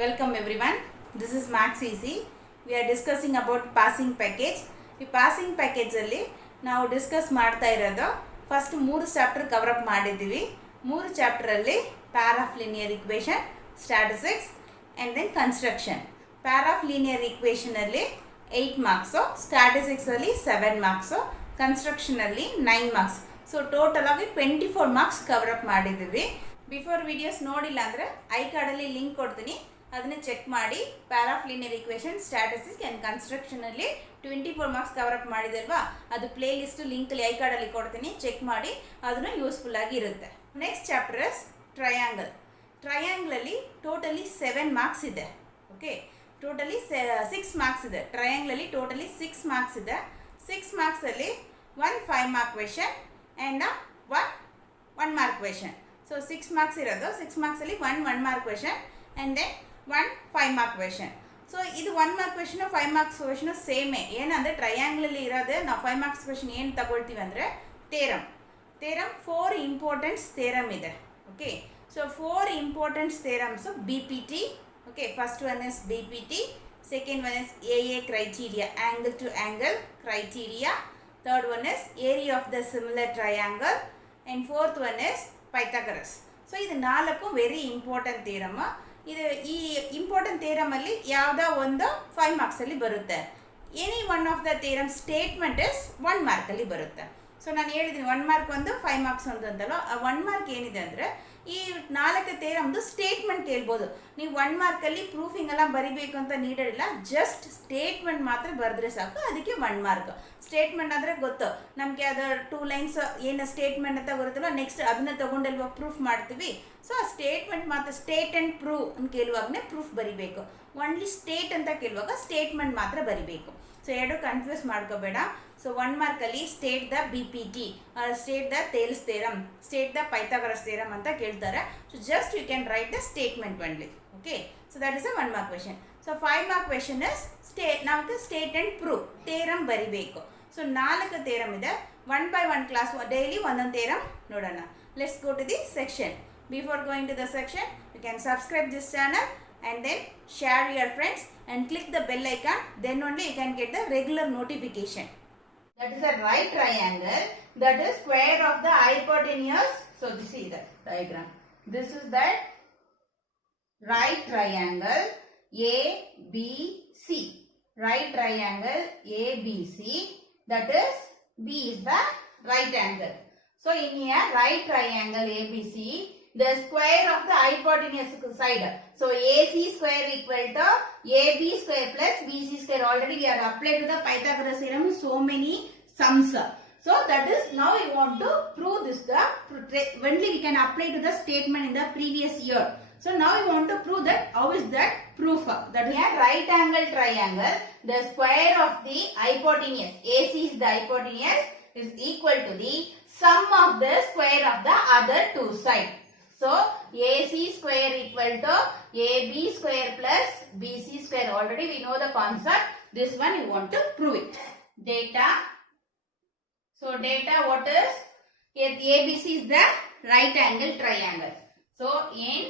Welcome everyone. This is Max Easy. We are discussing about passing package. ಈ passing package ಅಲ್ಲಿ ನಾವು discuss ಮಾಡ್ತಾ ಇರೋದು ಫಸ್ಟ್ 3 ಚಾಪ್ಟರ್ ಕವರ್ ಅಪ್ ಮಾಡಿದ್ದೀವಿ. 3 chapter ಅಲ್ಲಿ pair of linear equation, statistics and then construction. pair of linear equation ಅಲ್ಲಿ 8 marks, statistics ಅಲ್ಲಿ 7 marks, construction ಅಲ್ಲಿ 9 marks. ಸೊ ಟೋಟಲ್ ಆಗಿ 24 ಮಾರ್ಕ್ಸ್ ಕವರ್ ಅಪ್ ಮಾಡಿದ್ದೀವಿ. ಬಿಫೋರ್ ವಿಡಿಯೋಸ್ ನೋಡಿಲ್ಲ ಅಂದರೆ ಐ ಕಾರ್ಡಲ್ಲಿ ಲಿಂಕ್ ಕೊಡ್ತೀನಿ, ಅದನ್ನ ಚೆಕ್ ಮಾಡಿ. Pair of linear equation, statistics and ಕನ್ಸ್ಟ್ರಕ್ಷನಲ್ಲಿ 24 ಮಾರ್ಕ್ಸ್ ಕವರ್ ಅಪ್ ಮಾಡಿದಲ್ವಾ, ಅದು ಪ್ಲೇ ಲಿಸ್ಟ್ ಲಿಂಕಲ್ಲಿ ಐ ಕಾರ್ಡಲ್ಲಿ ಕೊಡ್ತೀನಿ, ಚೆಕ್ ಮಾಡಿ, ಅದನ್ನು ಯೂಸ್ಫುಲ್ ಆಗಿ ಇರುತ್ತೆ. Next chapter is triangle. ಟ್ರಯಾಂಗಲಲ್ಲಿ ಟೋಟಲಿ 7 ಮಾರ್ಕ್ಸ್ ಇದೆ. ಓಕೆ, ಟೋಟಲಿ 6 ಮಾರ್ಕ್ಸ್ ಇದೆ. ಟ್ರಯಾಂಗಲಲ್ಲಿ ಟೋಟಲಿ 6 ಮಾರ್ಕ್ಸ್ ಇದೆ. 6 ಮಾರ್ಕ್ಸಲ್ಲಿ 1 5 mark question and 1 mark question. So 6 marks ಇರೋದು, 6 ಮಾರ್ಕ್ಸಲ್ಲಿ 1 mark question and then 1 5 mark question. So ಇದು 1 ಮಾರ್ಕ್ ಕ್ವೆಶನು 5 ಮಾರ್ಕ್ಸ್ ಕ್ವೆಶನು ಸೇಮೇ. ಏನಂದರೆ ಟ್ರಯಾಂಗಲಲ್ಲಿ ಇರೋದೇ ನಾವು 5 ಮಾರ್ಕ್ಸ್ ಕ್ವೆಶನ್ ಏನು ತಗೊಳ್ತೀವಿ ಅಂದರೆ ಥೇರಮ್ 4 ಇಂಪಾರ್ಟೆಂಟ್ಸ್ ಥೇರಮ್ ಇದೆ. Okay, so 4 importants theorems BPT. Okay, first one is BPT, second one is AA criteria, angle to angle criteria. Third one is area of the similar triangle and fourth one is Pythagoras. So ಇದು 4 very important theorem. ಇದು ಈ important ಥಿಯರಮಲ್ಲಿ ಯಾವುದೋ ಒಂದು 5 ಮಾರ್ಕ್ಸಲ್ಲಿ ಬರುತ್ತೆ. Any one of the theorem statement is 1 ಮಾರ್ಕಲ್ಲಿ ಬರುತ್ತೆ. So ನಾನು ಹೇಳಿದ್ದೀನಿ 1 mark ಒಂದು 5 ಮಾರ್ಕ್ಸ್ ಒಂದು ಅಂತಲ್ಲ. ಆ 1 ಮಾರ್ಕ್ ಏನಿದೆ ಅಂದರೆ ಈ 4 ಥಿಯರಮ್ದು ಸ್ಟೇಟ್ಮೆಂಟ್ ಕೇಳ್ಬೋದು. ನೀವು 1 ಮಾರ್ಕಲ್ಲಿ ಪ್ರೂಫಿಂಗ್ ಎಲ್ಲ ಬರಿಬೇಕು ಅಂತ ನೀಡಿಲ್ಲ, ಜಸ್ಟ್ ಸ್ಟೇಟ್ಮೆಂಟ್ ಮಾತ್ರ ಬರೆದ್ರೆ ಸಾಕು, ಅದಕ್ಕೆ 1 ಮಾರ್ಕ್. ಸ್ಟೇಟ್ಮೆಂಟ್ ಅಂದರೆ ಗೊತ್ತು ನಮಗೆ, ಅದು 2 ಲೈನ್ಸ್ ಏನು ಸ್ಟೇಟ್ಮೆಂಟ್ ಅಂತ ಬರುತ್ತಲ್ಲ, ನೆಕ್ಸ್ಟ್ ಅದನ್ನ ತೊಗೊಂಡೆಲ್ವ ಪ್ರೂಫ್ ಮಾಡ್ತೀವಿ. ಸೊ ಆ ಸ್ಟೇಟ್ಮೆಂಟ್ ಮಾತ್ರ ಸ್ಟೇಟ್ ಆ್ಯಂಡ್ ಪ್ರೂವ್ ಅಂತ ಕೇಳುವಾಗನೇ ಪ್ರೂಫ್ ಬರಿಬೇಕು. ಓನ್ಲಿ ಸ್ಟೇಟ್ ಅಂತ ಕೇಳುವಾಗ ಸ್ಟೇಟ್ಮೆಂಟ್ ಮಾತ್ರ ಬರಿಬೇಕು. ಸೊ ಎರಡು ಕನ್ಫ್ಯೂಸ್ ಮಾಡ್ಕೋಬೇಡ. ಸೊ 1 ಮಾರ್ಕಲ್ಲಿ state the BPT, state the Thales theorem, state the Pythagoras theorem ಅಂತ ಕೇಳ್ತಾರೆ. So just you can write the statement only. Okay, so that is a 1 mark question. So 5 mark question is ನಾವು state and prove theorem ಬರಿಬೇಕು. So 4 theorem ಇದೆ. 1 by 1 class daily ಒಂದೊಂದು theorem ನೋಡೋಣ. Let's go to the section. Before going to the section, you can subscribe this channel and then share your friends and click the bell icon, then only you can get the regular notification. That is a right triangle, that is square of the hypotenuse. So this is the diagram. This is that right triangle ABC. Right triangle ABC, that is B is the right angle. So in here right triangle ABC, the square of the hypotenuse side. So AC square equal to AB square plus BC square. Already we are applied to the Pythagoras theorem so many sums. So that is now we want to prove this. Only we can apply to the statement in the previous year. So now we want to prove that. How is that proof? That is a right angle triangle. The square of the hypotenuse, AC is the hypotenuse, is equal to the sum of the square of the other two sides. So AC square equal to AB square plus BC square. Already we know the concept. This one you want to prove it. Data. So data, what is? Here ABC is the right angle triangle. So in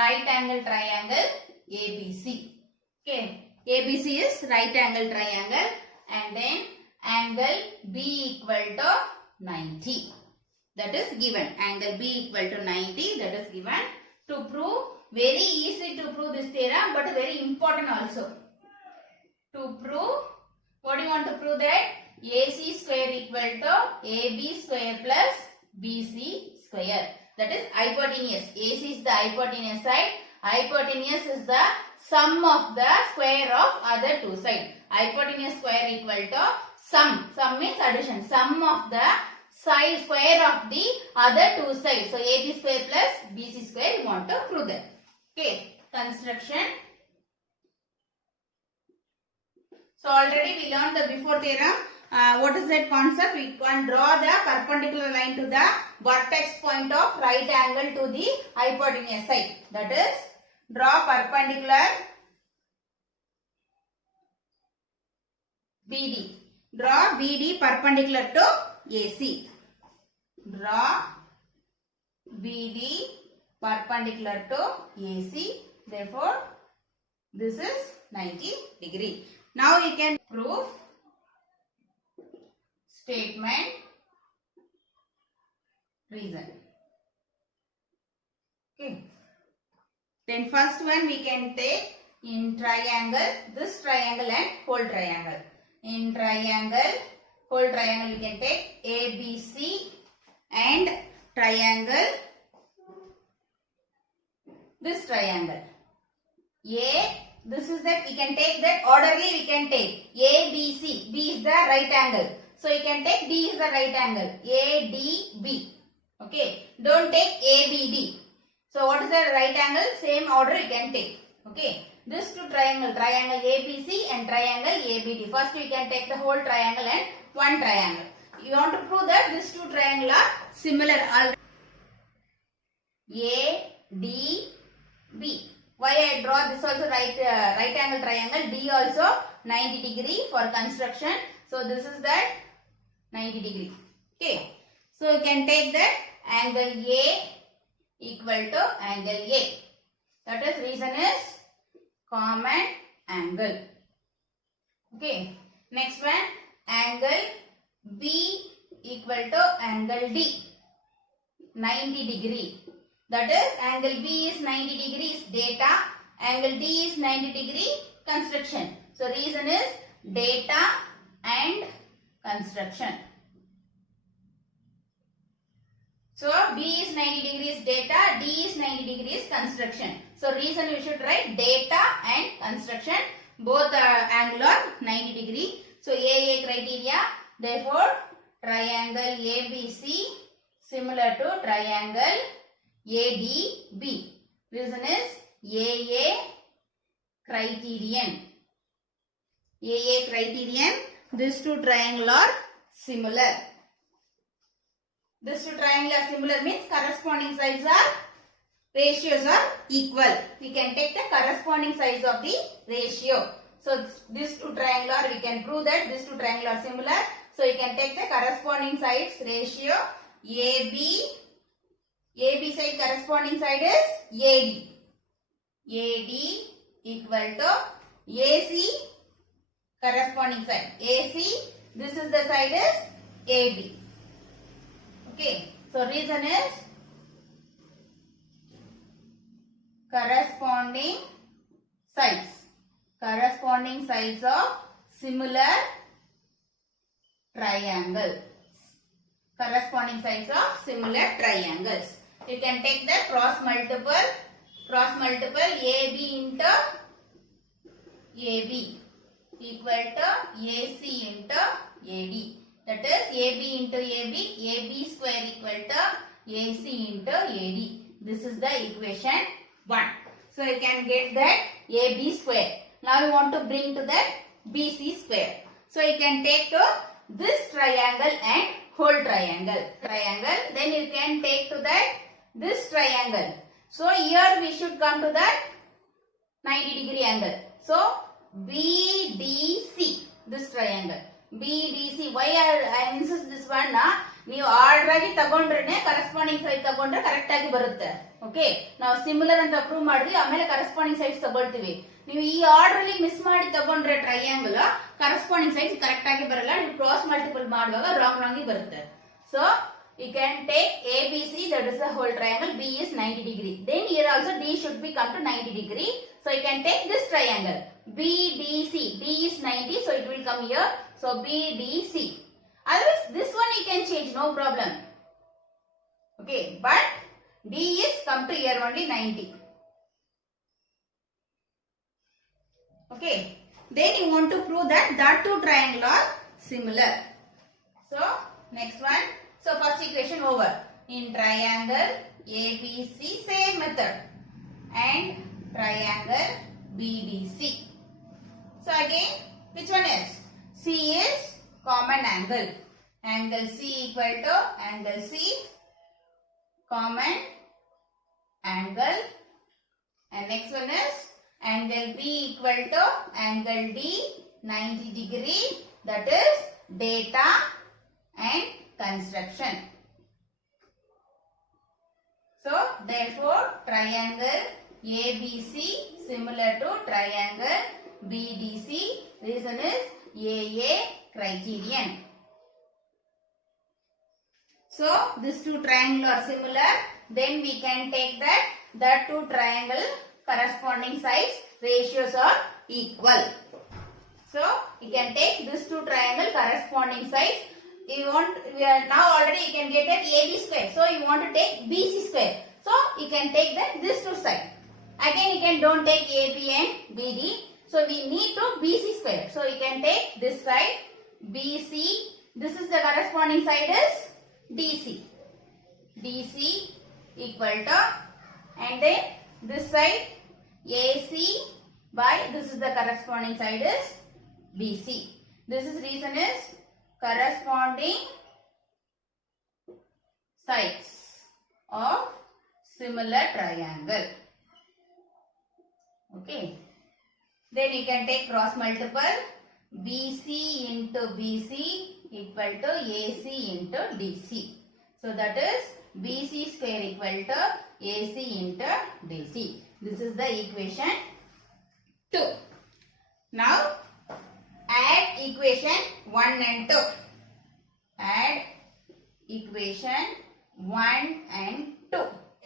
right angle triangle ABC. Okay. ABC is right angle triangle and then angle B equal to 90. That is given. Angle B equal to 90. That is given. To prove, very easy to prove this theorem, but very important also. To prove, what do you want to prove that? AC square equal to AB square plus BC square. That is hypotenuse. AC is the hypotenuse side. Hypotenuse is the sum of the square of other two sides. Hypotenuse square equal to sum. Sum means addition. Sum of the side square of the other two sides. So AB square plus BC square you want to prove that. Okay, construction. So already we learned the before theorem. What is that concept? We can draw the perpendicular line to the vertex point of right angle to the hypotenuse side. That is, draw perpendicular BD. Draw BD perpendicular to AC. Draw BD perpendicular to AC. Therefore, this is 90 degree. Now you can prove statement, reason. Okay. Then first one we can take in triangle, this triangle and whole triangle. In triangle, whole triangle we can take ABC and triangle, this triangle. This is that we can take that orderly we can take ABC. B is the right angle. So you can take D is the right angle. ADB. Okay. Don't take ABD. So what is the right angle? Same order you can take. Okay. This two triangle, triangle ABC and triangle ABD. First we can take the whole triangle and one triangle. You want to prove that these two triangles are similar. ADB. Why I draw this also right angle triangle? D also 90 degree for construction. So this is that 90 degree. Okay. So you can take that angle A equal to angle A. That is reason is common angle. Okay. Next one, angle B equal to angle D. 90 degree. That is angle B is 90 degrees data, angle D is 90 degree construction. So reason is data and construction. So B is 90 degrees data, D is 90 degrees construction. So reason we should write data and construction. Both angle are 90 degree. So AA criteria. Therefore triangle ABC similar to triangle ADB. Reason is AA criterion. AA criterion. These two triangles are similar. These two triangles are similar means corresponding sides are, ratios are equal. We can take the corresponding sides of the ratio. So these two triangles are, we can prove that these two triangles are similar. So you can take the corresponding sides ratio. AB side corresponding side is AD. AD equal to AC corresponding side. AC, this is the side is AB. Okay. So reason is corresponding sides. Corresponding sides of similar triangles. Corresponding sides of similar triangles. You can take the cross multiple AB into AB equal to AC into AD. That is AB into AB square equal to AC into AD. This is the equation 1. So you can get that AB square. Now you want to bring to that BC square. So you can take to this triangle and whole triangle. Then you can take to that this triangle. So here we should come to that 90 degree angle. So BDC, this triangle. BDC. Why I insist this one na? ನೀವು order ಆಗಿ ತಗೊಂಡ್ರೆ corresponding side ತಗೊಂಡ್ರೆ correct ಆಗಿ ಬರುತ್ತೆ. Okay, ನಾವು similar ಅಂತ prove ಮಾಡಿದ್ವಿ, ಆಮೇಲೆ ಕರೆಸ್ಪಾಂಡಿಂಗ್ ಸೈಡ್ಸ್ ತಗೊಳ್ತೀವಿ. ನೀವು ಈ ಆರ್ಡರ್ ಅಲ್ಲಿ ಮಿಸ್ ಮಾಡಿ ತಗೊಂಡ್ರೆ ಟ್ರಯಾಂಗಲ್ ಕರೆಸ್ಪಾಂಡಿಂಗ್ ಸೈಡ್ಸ್ ಕರೆಕ್ಟ್ ಆಗಿ ಬರಲ್ಲ. ನೀವು ಕ್ರಾಸ್ ಮಲ್ಟಿಪಲ್ ಮಾಡುವಾಗ ರಾಂಗ್ ಆಗಿ ಬರುತ್ತೆ. So you can take ABC, that is the whole triangle. B is 90 degree. Then here also D should be come to 90 degree. So you can take this triangle BDC. D is 90, so it will come here. So BDC. Otherwise this one you can change, no problem. Okay, but D is come to here only 90. Okay, then you want to prove that two triangles are similar. So next one. So first equation over. In triangle ABC, same method, and triangle BDC. So again, which one is? C is common angle. Angle C equal to angle C, common angle. And next one is angle B equal to angle D, 90 degree. That is data and construction. So therefore triangle ABC similar to triangle BDC. Reason is AA criterion. So these two triangles are similar. Then we can take that the two triangle corresponding sides ratios are equal. So you can take this two triangle corresponding sides. We are now already you can get at AB square. So you want to take BC square. So you can take that this two side. Again you can don't take AB and BD. So we need to BC square. So you can take this side BC. This is the corresponding side is DC. DC equal to, and then this side AC by this is the corresponding side is BC. This is reason is corresponding sides of similar triangle. Okay. Then you can take cross multiple. BC into BC equal to AC into DC. So that is BC square equal to AC into DC. This is the equation 2. Now add equation 1 and 2. Add equation 1 and 2.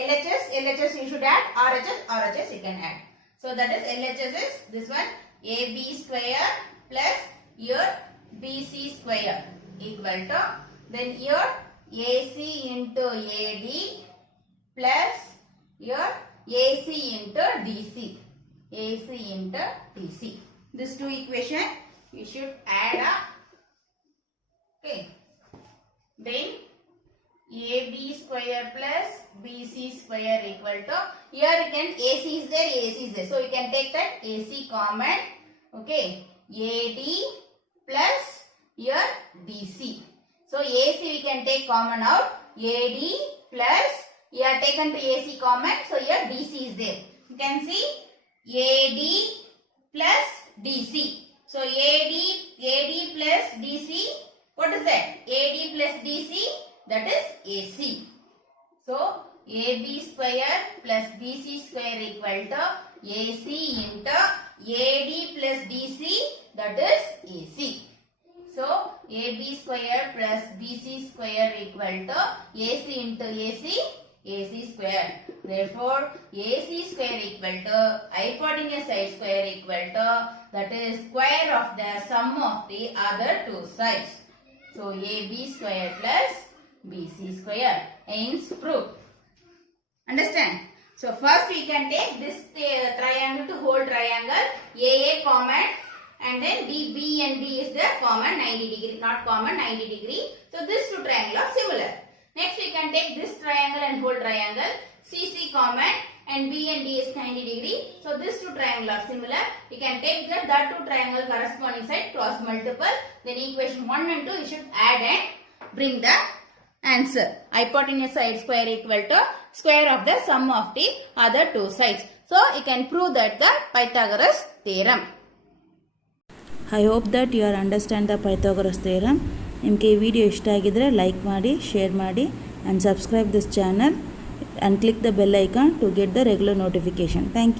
LHS you should add. RHS you can add. So that is LHS is this one AB square plus your BC square equal to, then your AC into AD plus your AC into DC. AC into DC. These two equation you should add up. Okay. Then AB square plus BC square equal to, here you can AC is there. So you can take that AC common. Okay. AD plus your DC. So AC we can take common out. AD plus, you have taken to AC common. So here DC is there. You can see AD plus DC. So AD plus DC. What is that? AD plus DC. That is AC. So AB square plus BC square equal to AC into AD plus DC. That is AC. So AB square plus BC square equal to AC into AC square. Therefore AC square equal to hypotenuse side square equal to, that is square of the sum of the other two sides. So AB square plus BC square. Hence proof. Understand? So first we can take this triangle to whole triangle. AA common. And then B and D is the common 90 degree, not common 90 degree. So these two triangles are similar. Next we can take this triangle and whole triangle. CC common and B and D is 90 degree. So these two triangles are similar. You can take that two triangle corresponding side, cross multiple. Then equation 1 and 2 you should add and bring the answer. Hypotenuse side square equal to square of the sum of the other two sides. So you can prove that the Pythagoras theorem. I hope that you are understand the Pythagoras theorem. ನಿಮಗೆ ಈ video ಇಷ್ಟ ಆಗಿದ್ರೆ like ಮಾಡಿ, share ಮಾಡಿ and subscribe this channel and click the bell icon to get the regular notification. Thank you.